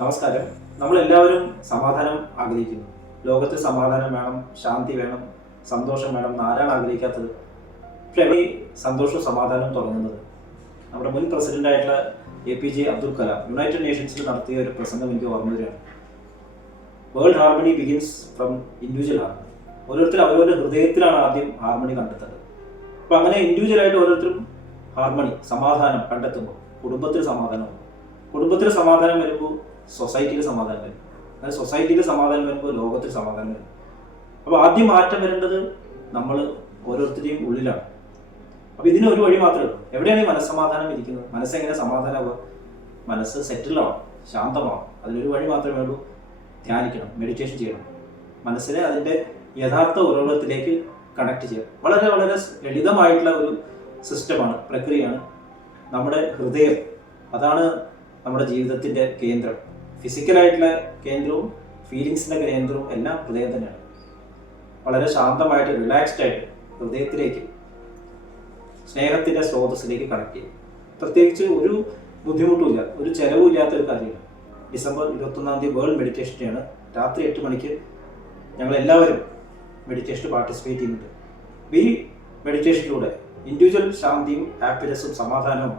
നമസ്കാരം. നമ്മൾ എല്ലാവരും സമാധാനം ആഗ്രഹിക്കുന്നു. ലോകത്തിൽ സമാധാനം വേണം ശാന്തി വേണം സന്തോഷം വേണം ആരാണ് ആഗ്രഹിക്കാത്തത്? പക്ഷെ ഈ സന്തോഷവും സമാധാനവും തുടങ്ങുന്നത്. നമ്മുടെ മുൻ പ്രസിഡന്റ് ആയിട്ടുള്ള A P J Abdul Kalam united നേഷൻസിൽ നടത്തിയ ഒരു പ്രസംഗം എനിക്ക് ഓർമ്മ വരികയാണ്. World harmony begins from individual harmony ഓരോരുത്തർ അവരവരുടെ ഹൃദയത്തിലാണ് ആദ്യം ഹാർമണി കണ്ടെത്തുന്നത്. അപ്പോൾ അങ്ങനെ ഇൻഡിവിജ്വൽ ആയിട്ട് ഓരോരുത്തരും ഹാർമണി സമാധാനം കണ്ടെത്തുമ്പോൾ കുടുംബത്തിൽ സമാധാനം. കുടുംബത്തിൽ സമാധാനം വരുമ്പോൾ സൊസൈറ്റിയിൽ സമാധാനം വരും. അതായത് സൊസൈറ്റിയിൽ സമാധാനം വരുമ്പോൾ ലോകത്തിൽ സമാധാനം വരും. അപ്പോൾ ആദ്യം മാറ്റം വരേണ്ടത് നമ്മൾ ഓരോരുത്തരുടെയും ഉള്ളിലാണ്. അപ്പോൾ ഇതിന് ഒരു വഴി മാത്രമേ ഉള്ളൂ. എവിടെയാണ് ഈ മനസ്സമാധാനം ഇരിക്കുന്നത്? മനസ്സെങ്ങനെ സമാധാനമാവുക മനസ്സ് സെറ്റിലാവും ശാന്തമാവും അതിനൊരു വഴി മാത്രമേ ഉള്ളൂ. ധ്യാനിക്കണം മെഡിറ്റേഷൻ ചെയ്യണം. മനസ്സിനെ അതിന്റെ യഥാർത്ഥ ഉറവിടത്തിലേക്ക് കണക്ട് ചെയ്യണം വളരെ വളരെ ലളിതമായിട്ടുള്ള ഒരു സിസ്റ്റമാണ് പ്രക്രിയയാണ് നമ്മുടെ ഹൃദയം. അതാണ് നമ്മുടെ ജീവിതത്തിന്റെ കേന്ദ്രം. ഫിസിക്കലായിട്ടുള്ള കേന്ദ്രവും ഫീലിങ്സിന്റെ കേന്ദ്രവും എല്ലാം ഹൃദയം തന്നെയാണ്. വളരെ ശാന്തമായിട്ട് റിലാക്സ്ഡ് ആയിട്ട് ഹൃദയത്തിലേക്ക് സ്നേഹത്തിന്റെ സ്രോതസ്സിലേക്ക് കണക്ട് ചെയ്യും പ്രത്യേകിച്ച് ഒരു ബുദ്ധിമുട്ടുമില്ല ഒരു ചെലവും ഇല്ലാത്ത ഒരു കാര്യമാണ്. ഡിസംബർ ഇരുപത്തൊന്നാം തീയതി വേൾഡ് മെഡിറ്റേഷൻ ഡേ ആണ്. രാത്രി എട്ട് മണിക്ക് ഞങ്ങൾ എല്ലാവരും മെഡിറ്റേഷനിൽ പാർട്ടിസിപ്പേറ്റ് ചെയ്യുന്നുണ്ട്. ഈ മെഡിറ്റേഷനിലൂടെ ഇൻഡിവിജ്വൽ ശാന്തിയും ഹാപ്പിനെസ്സും സമാധാനവും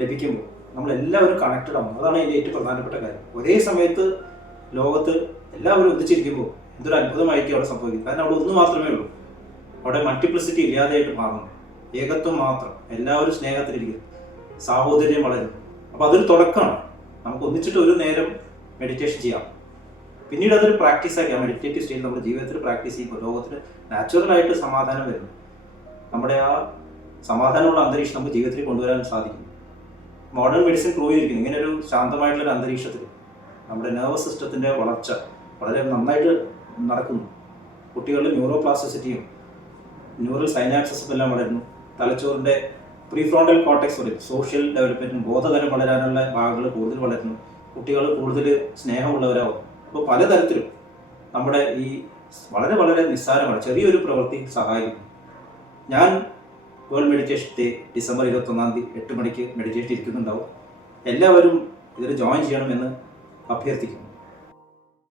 ലഭിക്കുമ്പോൾ നമ്മൾ എല്ലാവരും കണക്റ്റഡ് ആവും അതാണ് അതിന്റെ ഏറ്റവും പ്രധാനപ്പെട്ട കാര്യം. ഒരേ സമയത്ത് ലോകത്ത് എല്ലാവരും ഒന്നിച്ചിരിക്കുമ്പോൾ എന്തൊരു അത്ഭുതമായിരിക്കും അവിടെ സംഭവിക്കുന്നത്. കാരണം അവിടെ ഒന്ന് മാത്രമേ ഉള്ളൂ. അവിടെ മൾട്ടിപ്ലിസിറ്റി ഇല്ലാതെയായിട്ട് മാറുന്നു. ഏകത്വം മാത്രം. എല്ലാവരും സ്നേഹത്തിലിരിക്കുന്നു. സാഹോദര്യം വളരുന്നു. അപ്പോൾ അതൊരു തുടക്കമാണ്. നമുക്ക് ഒന്നിച്ചിട്ട് ഒരു നേരം മെഡിറ്റേഷൻ ചെയ്യാം. പിന്നീട് അതൊരു പ്രാക്ടീസ് ആക്കി. ആ മെഡിറ്റേറ്റീവ് സ്റ്റേറ്റ് നമ്മുടെ ജീവിതത്തിൽ പ്രാക്ടീസ് ചെയ്യുമ്പോൾ ലോകത്തിൽ നാച്ചുറലായിട്ട് സമാധാനം വരുന്നു. നമ്മുടെ ആ സമാധാനമുള്ള അന്തരീക്ഷം നമുക്ക് ജീവിതത്തിൽ കൊണ്ടുവരാൻ സാധിക്കും മോഡേൺ മെഡിസിൻ പ്രൂവ് ചെയ്തിരിക്കുന്നു. ഇങ്ങനെ ഒരു ശാന്തമായിട്ടുള്ള ഒരു അന്തരീക്ഷത്തിൽ നമ്മുടെ നെർവസ് സിസ്റ്റത്തിന്റെ വളർച്ച വളരെ നന്നായിട്ട് നടക്കുന്നു. കുട്ടികളുടെ ന്യൂറോ പ്ലാസ്റ്റിസിറ്റിയും ന്യൂറൽ സൈനാക്സസും എല്ലാം വളരുന്നു. തലച്ചോറിന്റെ പ്രീഫ്രോണ്ടൽ കോട്ടക്സ് വരും സോഷ്യൽ ഡെവലപ്മെന്റും ബോധതലം വളരാനുള്ള ഭാഗങ്ങൾ കൂടുതൽ വളരുന്നു. കുട്ടികൾ കൂടുതൽ സ്നേഹമുള്ളവരാവും. അപ്പോൾ പലതരത്തിലും നമ്മുടെ ഈ വളരെ വളരെ നിസ്സാരമാണ്. ചെറിയൊരു പ്രവൃത്തി സഹായിക്കും ഞാൻ വേൾഡ് മെഡിറ്റേഷൻ ഡേ ഡിസംബർ ഇരുപത്തൊന്നാം തീയതി എട്ട് മണിക്ക് മെഡിറ്റേഷൻ ഇരിക്കുന്നുണ്ടാവും. എല്ലാവരും ഇതിൽ ജോയിൻ ചെയ്യണമെന്ന് അഭ്യർത്ഥിക്കുന്നു.